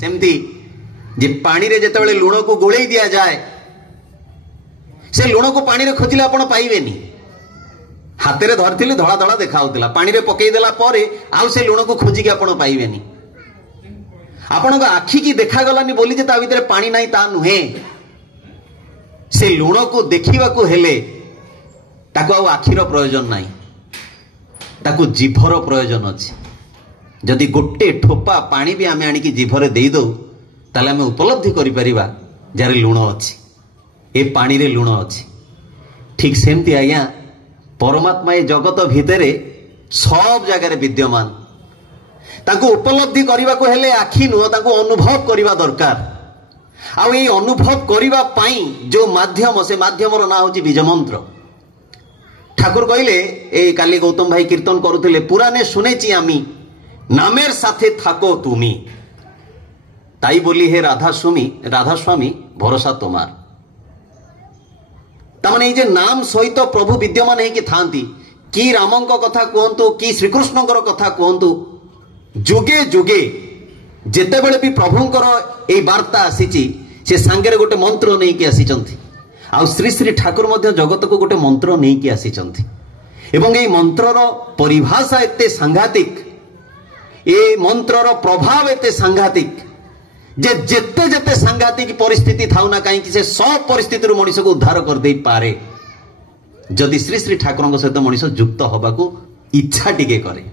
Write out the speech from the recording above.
सेमती जे पानी रे जेतेबेले लुण को गोळेई दिया जाए से लुण को पानी रे खोजिले आपण पाइबेनी। हाथ रे धरथिले धड़ा धड़ा देखा होतिला, पानी रे पकेई देला परे आउ से लुण को खोजी के आपण पाइबेनी। आपण को आखी की देखा गलानी बोली जे ता भीतर पानी नाही ता नुहे। से लुण को देखिबा को हेले ताको आउ आखीर प्रयोजन नाही, ताको जीभर प्रयोजन अछि। जदि गोटे ठोपा पानी भी आमे आनी की जीभरे देई दो ताले आमे उपलब्धि करि परिबा जारे लुण अछि, ए पानी रे लुण अछि। ठीक सेमती आज्ञा परमात्मा ए जगत भितरे सब जगह विद्यमान, ताको उपलब्धि करबा को हेले आखी नुह, ताको अनुभव करबा दरकार। आउ ए अनुभव करबा पाई जो माध्यम, से माध्यमर ना होची बीज मंत्र। ठाकुर कहले ए काली गौतम भाई कीर्तन करुथिले, पुराने सुनेची आमी नामेर साथे थाको तुमी, ताई बोली हे राधा स्वामी भरोसा तुम्हार। तमाने जे नाम सहित प्रभु विद्यमान है कि थांती कि रामंक कथा कहतु कि श्रीकृष्णकर कथा कहतु, जुगे जुगे जेतेबेले भी प्रभुंकर ए वार्ता आसीची से सांगरे गोटे मंत्र नहीं कि आसीचंती। आ श्री श्री ठाकुर मध्य जगत को गोटे मंत्र नहीं कि आसीचंती एवं ए मंत्रर परिभाषा एते सांघातिक, ए मंत्रर प्रभाव एते सांघातिक जे जेते जेते सांघातिक परिस्थिति थाउ ना कहीं से सब परिस्थिति मनीष को उद्धार कर दे पारे जदि श्री श्री ठाकुर सहित मनीष युक्त हवा को इच्छा टिके करे।